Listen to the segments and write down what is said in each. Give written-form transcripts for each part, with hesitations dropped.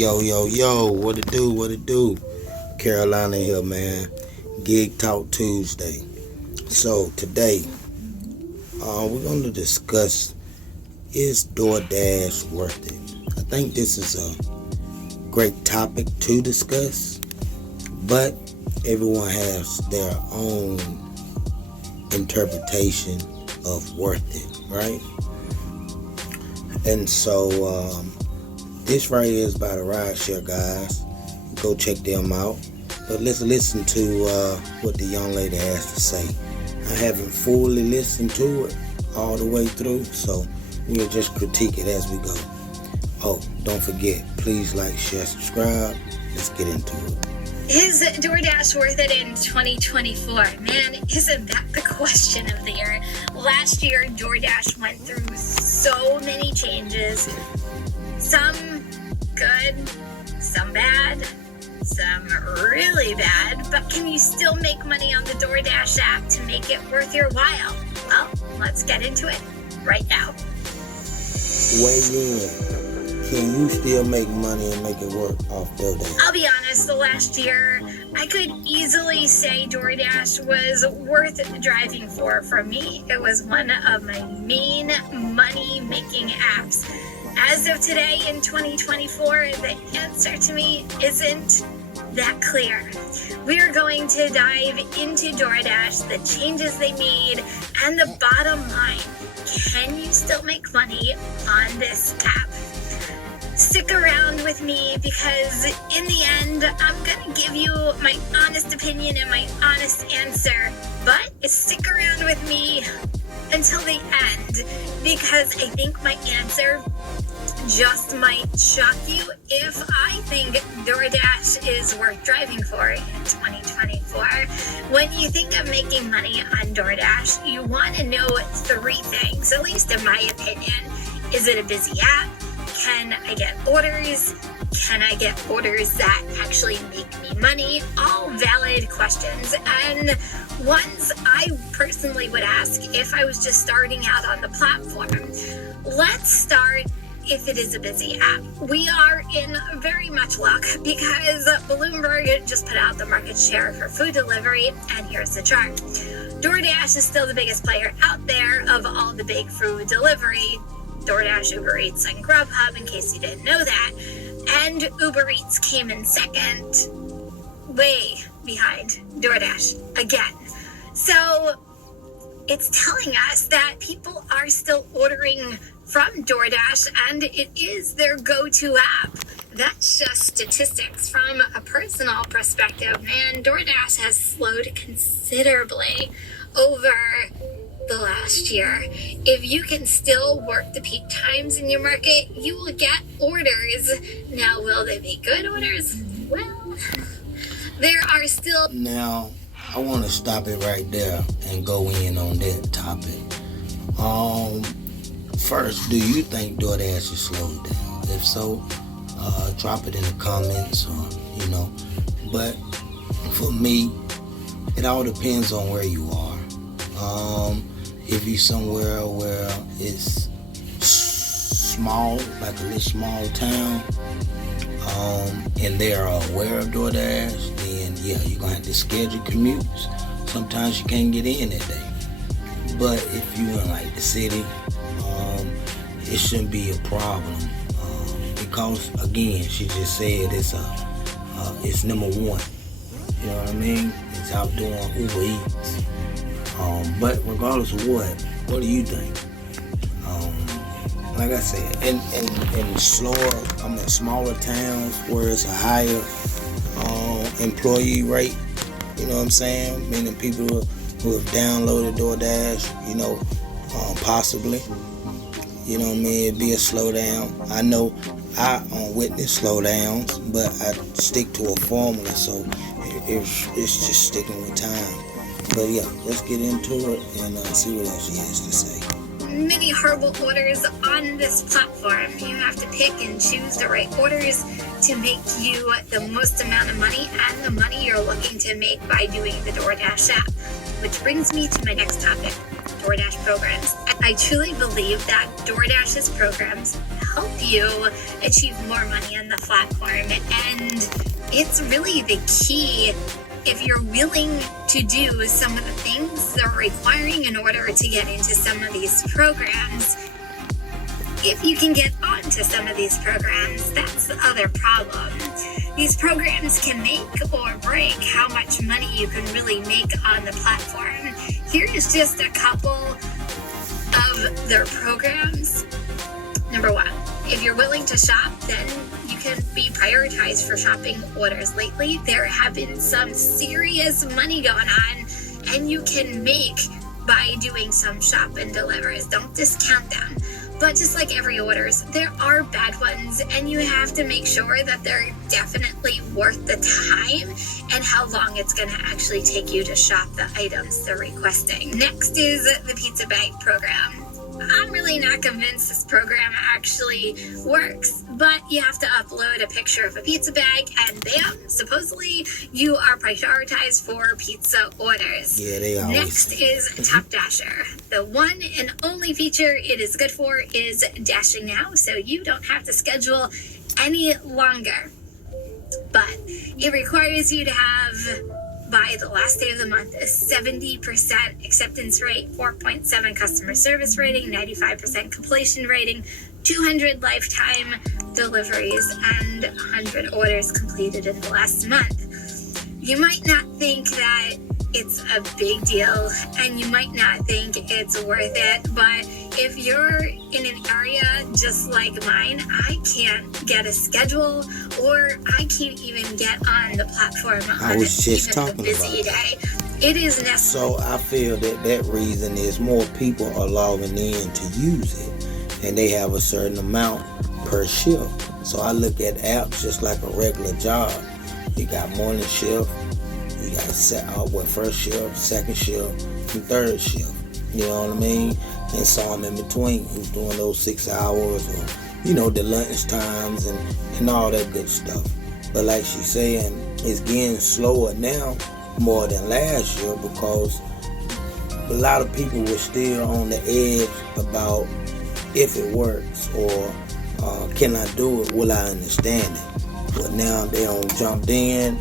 Yo, what it do, Carolina here, man. Gig Talk Tuesday. So today, we're going to discuss, is Doordash worth it? I think this is a great topic to discuss, but everyone has their own interpretation of worth it, right? And so, this right here is by the rideshare guys. Go check them out. But let's listen to what the young lady has to say. I haven't fully listened to it all the way through, so we'll just critique it as we go. Oh, don't forget, please like, share, subscribe. Let's get into it. Is DoorDash worth it in 2024? Man, isn't that the question of the year? Last year, DoorDash went through so many changes. Some good, some bad, some really bad. But can you still make money on the DoorDash app to make it worth your while? Well, let's get into it right now. Weigh in. Can you still make money and make it work off DoorDash? I'll be honest, the last year, I could easily say DoorDash was worth driving for. For me, it was one of my main money-making apps. As of today in 2024, the answer to me isn't that clear. We are going to dive into DoorDash, the changes they made, and the bottom line. Can you still make money on this app? Stick around with me because in the end, I'm going to give you my honest opinion and my honest answer. But stick around with me until the end because I think my answer just might shock you if I think DoorDash is worth driving for in 2024. When you think of making money on DoorDash, you want to know three things, at least in my opinion. Is it a busy app? Can I get orders? Can I get orders that actually make me money? All valid questions and ones I personally would ask if I was just starting out on the platform. Let's start if it is a busy app. We are in very much luck because Bloomberg just put out the market share for food delivery, and here's the chart. DoorDash is still the biggest player out there of all the big food delivery. DoorDash, Uber Eats, and Grubhub, in case you didn't know that. And Uber Eats came in second, way behind DoorDash again. So it's telling us that people are still ordering from DoorDash, and it is their go-to app. That's just statistics. From a personal perspective, man, DoorDash has slowed considerably over the last year. If you can still work the peak times in your market, you will get orders. Now, will they be good orders? Well, there are still... Now, I want to stop it right there and go in on that topic. First, do you think DoorDash is slowed down? If so, drop it in the comments, But for me, it all depends on where you are. If you're somewhere where it's small, like a little small town, and they are aware of DoorDash, then yeah, you're gonna have to schedule commutes. Sometimes you can't get in that day. But if you're in like the city, it shouldn't be a problem because again, she just said it's number one. You know what I mean? It's out doing Uber Eats. But regardless of what do you think? Like I said, in smaller towns where it's a higher employee rate, you know what I'm saying? Meaning people who have downloaded DoorDash, possibly, you know what I mean? It'd be a slowdown. I know I witness slowdowns, but I stick to a formula, so it's just sticking with time. But yeah, let's get into it and see what else she has to say. Many horrible orders on this platform. You have to pick and choose the right orders to make you the most amount of money and the money you're looking to make by doing the DoorDash app. Which brings me to my next topic, DoorDash programs. I truly believe that DoorDash's programs help you achieve more money on the platform. And it's really the key. If you're willing to do some of the things they're requiring in order to get into some of these programs, if you can get onto some of these programs, that's the other problem. These programs can make or break how much money you can really make on the platform. Here is just a couple of their programs. Number one, if you're willing to shop, then you can be prioritized for shopping orders. Lately, there have been some serious money going on, and you can make by doing some shop and delivers. Don't discount them. But just like every orders, there are bad ones, and you have to make sure that they're definitely worth the time and how long it's going to actually take you to shop the items they're requesting. Next is the pizza bag program. I'm really not convinced this program actually works, but you have to upload a picture of a pizza bag, and bam, supposedly you are prioritized for pizza orders. Yeah, they are. Next is Top Dasher. The one and only feature it is good for is dashing now, so you don't have to schedule any longer. But it requires you to have, by the last day of the month, a 70% acceptance rate, 4.7 customer service rating, 95% completion rating, 200 lifetime deliveries, and 100 orders completed in the last month. You might not think that it's a big deal, and you might not think it's worth it, but if you're in an area just like mine, I can't get a schedule, or I can't even get on the platform on even a busy day. It is necessary. So I feel that reason is more people are logging in to use it, and they have a certain amount per shift. So I look at apps just like a regular job. You got morning shift, you got first shift, second shift, and third shift. You know what I mean? And some in between who's doing those 6 hours, or the lunch times and all that good stuff. But like she's saying, it's getting slower now more than last year, because a lot of people were still on the edge about if it works, or can I do it, will I understand it. But now they all jumped in,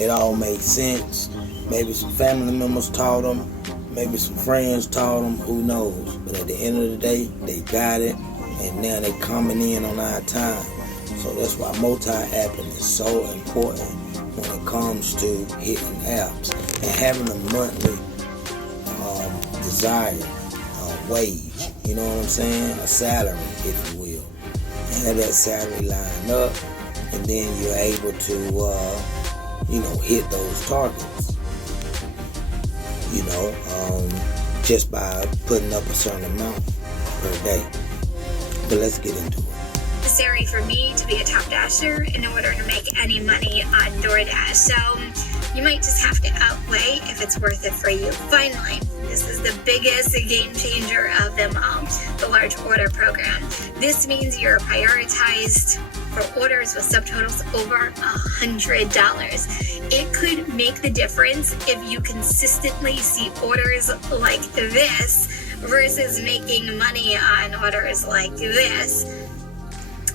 it all made sense. Maybe some family members taught them, maybe some friends taught them, who knows. But at the end of the day, they got it, and now they coming in on our time. So that's why multi-apping is so important when it comes to hitting apps and having a monthly desired wage. You know what I'm saying? A salary, if you will. And have that salary lined up, and then you're able to, hit those targets. Just by putting up a certain amount per day. But let's get into it. Necessary for me to be a top dasher in order to make any money on Doordash. So you might just have to outweigh if it's worth it for you. Finally, this is the biggest game changer of them all, the large order program. This means you're prioritized for orders with subtotals over $100. It could make the difference if you consistently see orders like this versus making money on orders like this.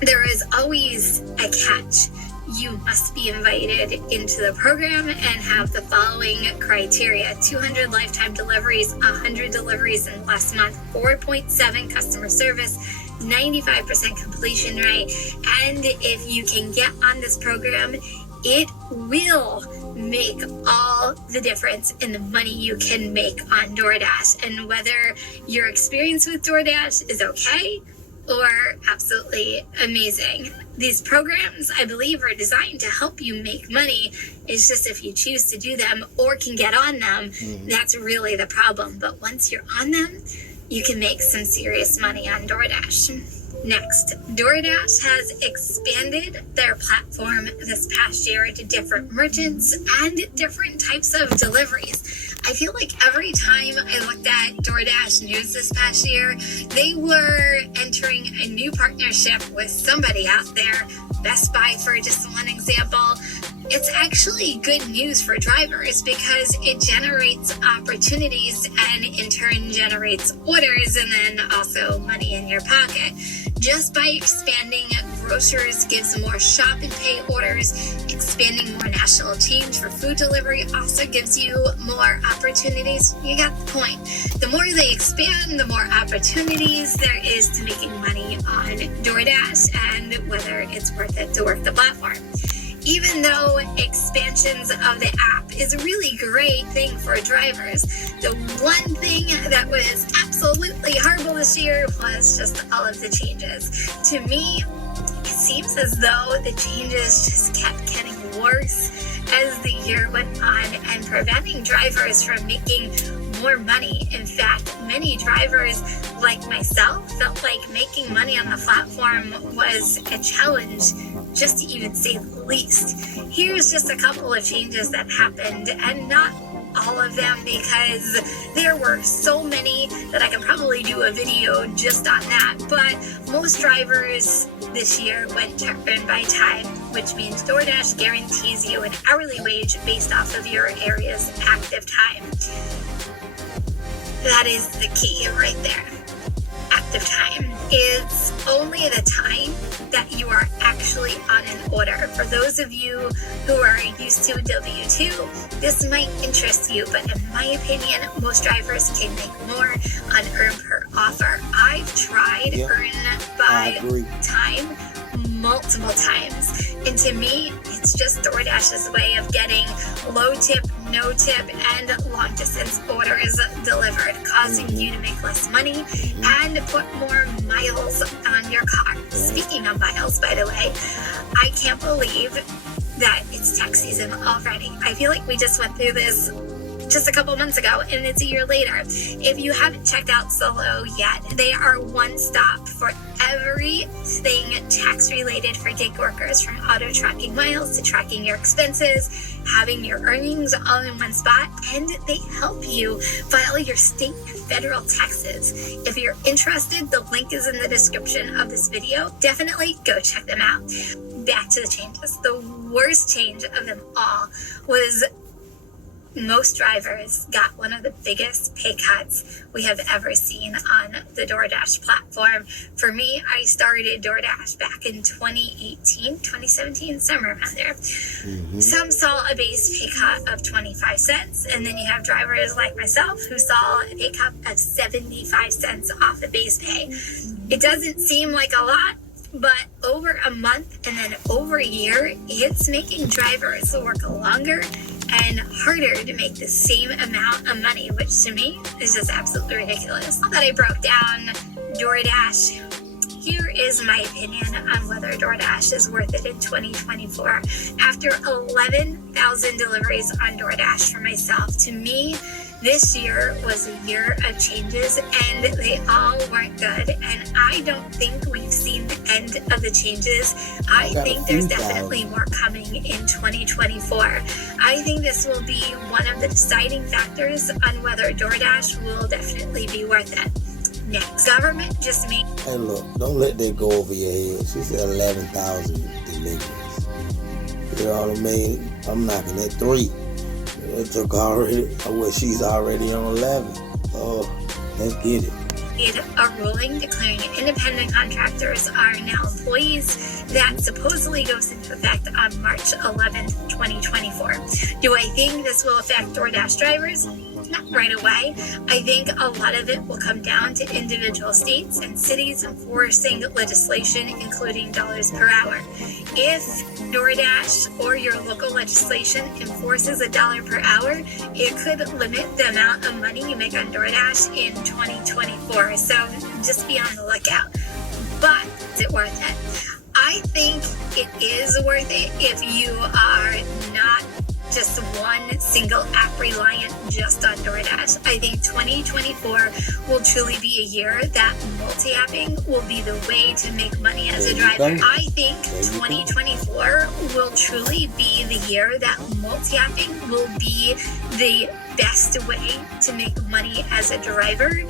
There is always a catch. You must be invited into the program and have the following criteria: 200 lifetime deliveries, 100 deliveries in the last month, 4.7 customer service, 95% completion rate. And if you can get on this program, it will make all the difference in the money you can make on Doordash. And whether your experience with Doordash is okay or absolutely amazing, these programs, I believe, are designed to help you make money. It's just if you choose to do them or can get on them, that's really the problem. But once you're on them, you can make some serious money on Doordash. Next, Doordash has expanded their platform this past year to different merchants and different types of deliveries. I feel like every time I looked at Doordash news this past year, they were entering a new partnership with somebody out there. Best Buy, for just one example. It's actually good news for drivers because it generates opportunities and in turn generates orders and then also money in your pocket. Just by expanding, grocers gives more shop and pay orders. Expanding more national change for food delivery also gives you more opportunities. You got the point. The more they expand, the more opportunities there is to making money on DoorDash and whether it's worth it to work the platform. Even though expansions of the app is a really great thing for drivers, the one thing that was absolutely horrible this year was just all of the changes. To me, it seems as though the changes just kept getting worse as the year went on and preventing drivers from making more money. In fact, many drivers like myself felt like making money on the platform was a challenge, just to even say the least. Here's just a couple of changes that happened, and not all of them because there were so many that I could probably do a video just on that. But most drivers this year went to earn by time, which means DoorDash guarantees you an hourly wage based off of your area's active time. That is the key right there. Active time. It's only the time that you are actually on an order. For those of you who are used to W-2, this might interest you, but in my opinion, most drivers can make more on earn per offer. I've tried earn by time multiple times, and to me, it's just DoorDash's way of getting low tip, no tip, and long distance orders delivered, causing you to make less money and put more miles on your car. Speaking of miles, by the way, I can't believe that it's tax season already. I feel like we just went through this just a couple months ago and it's a year later. If you haven't checked out Solo yet, they are one stop for everything tax related for gig workers, from auto tracking miles to tracking your expenses, having your earnings all in one spot, and they help you file your state and federal taxes. If you're interested, the link is in the description of this video. Definitely go check them out. Back to the changes. The worst change of them all was most drivers got one of the biggest pay cuts we have ever seen on the DoorDash platform. For me, I started DoorDash back in 2017, somewhere around there. Some saw a base pay cut of 25 cents, and then you have drivers like myself who saw a pay cut of 75 cents off the base pay. It doesn't seem like a lot, but over a month and then over a year, it's making drivers work longer and harder to make the same amount of money, which to me is just absolutely ridiculous. Now that I broke down DoorDash, here is my opinion on whether DoorDash is worth it in 2024. After 11,000 deliveries on DoorDash for myself, to me, this year was a year of changes and they all weren't good. And I don't think we've seen the end of the changes. I think there's definitely more coming in 2024. I think this will be one of the deciding factors on whether DoorDash will definitely be worth it. Next, government just made... Hey look, don't let that go over your head. She said 11,000 deliveries. You know what I mean? I'm knocking at 3. It took already, she's already on 11. Oh, let's get it. A ruling declaring independent contractors are now employees that supposedly goes into effect on March 11th, 2024. Do I think this will affect DoorDash drivers? Not right away. I think a lot of it will come down to individual states and cities enforcing legislation, including dollars per hour. If DoorDash or your local legislation enforces $1 per hour, it could limit the amount of money you make on DoorDash in 2024. So just be on the lookout. But is it worth it? I think it is worth it if you are not just one single app reliant just on DoorDash. I think 2024 will truly be a year that multi-apping will be the way to make money as a driver. I think 2024 will truly be the year that multi-apping will be the best way to make money as a driver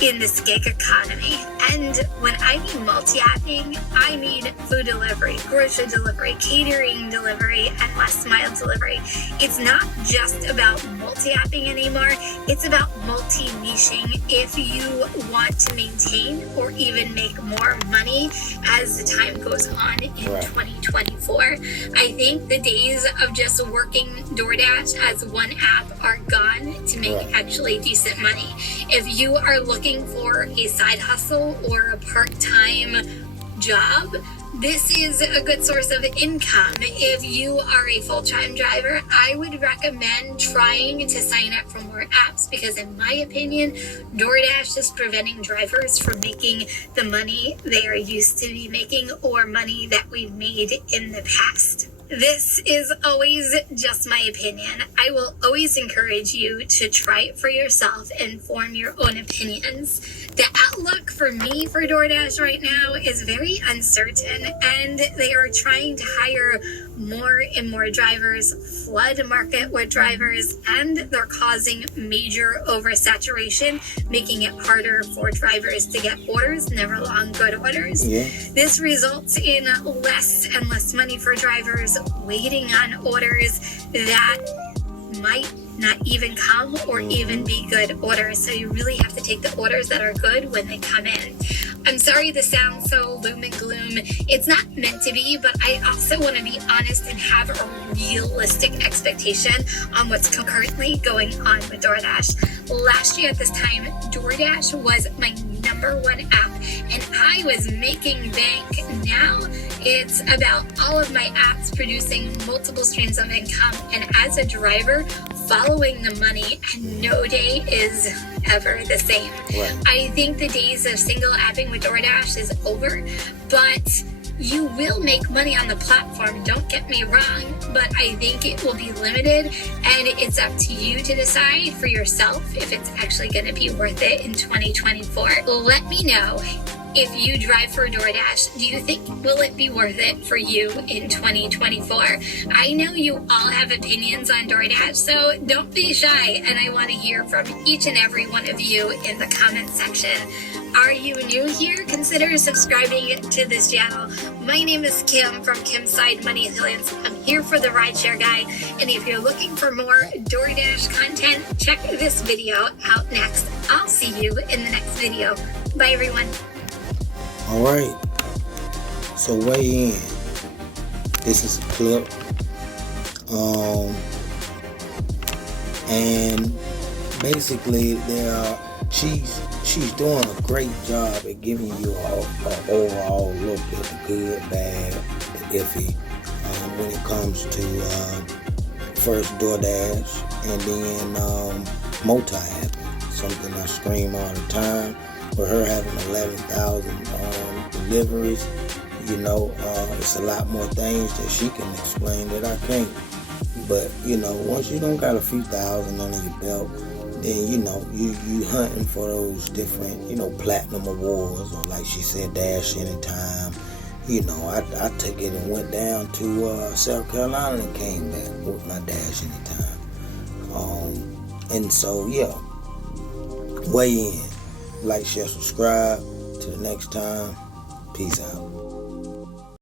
in this gig economy. And when I mean multi-apping, I mean food delivery, grocery delivery, catering delivery, and last mile delivery. It's not just about multi-apping anymore. It's about multi-niching if you want to maintain or even make more money as the time goes on in 2024. I think the days of just working DoorDash as one app are gone to make actually decent money. If you are looking for a side hustle or a part-time job, this is a good source of income. If you are a full-time driver, I would recommend trying to sign up for more apps because in my opinion, DoorDash is preventing drivers from making the money they are used to be making or money that we've made in the past. This is always just my opinion. I will always encourage you to try it for yourself and form your own opinions. The outlook for me for DoorDash right now is very uncertain, and they are trying to hire more and more drivers, flood the market with drivers, and they're causing major oversaturation, making it harder for drivers to get orders, never long good orders. This results in less and less money for drivers waiting on orders that might not even come or even be good orders. So you really have to take the orders that are good when they come in. I'm sorry this sounds so loom and gloom. It's not meant to be, but I also want to be honest and have a realistic expectation on what's currently going on with DoorDash. Last year at this time, DoorDash was my #1 app and I was making bank. Now it's about all of my apps producing multiple streams of income, and as a driver, following the money, and no day is ever the same. I think the days of single apping with DoorDash is over, but you will make money on the platform, don't get me wrong, but I think it will be limited, and it's up to you to decide for yourself if it's actually going to be worth it in 2024. Let me know. If you drive for DoorDash, do you think will it be worth it for you in 2024? I know you all have opinions on DoorDash, so don't be shy, and I want to hear from each and every one of you in the comment section. Are you new here? Consider subscribing to this channel. My name is Kim from Kim's Side Money Affiliates. I'm here for the rideshare guy, and if you're looking for more DoorDash content, check this video out next. I'll see you in the next video. Bye, everyone. All right, so weigh in. This is a clip, and basically, she's doing a great job at giving you an overall look at the good, bad, the iffy when it comes to first DoorDash and then multi-app, something I scream all the time. For her having 11,000 deliveries, it's a lot more things that she can explain that I can't. But, once you don't got a few thousand under your belt, then, you hunting for those different, platinum awards, or like she said, Dash Anytime. I took it and went down to South Carolina and came back with my Dash Anytime. And so, weigh in. Like, share, subscribe. Till the next time. Peace out.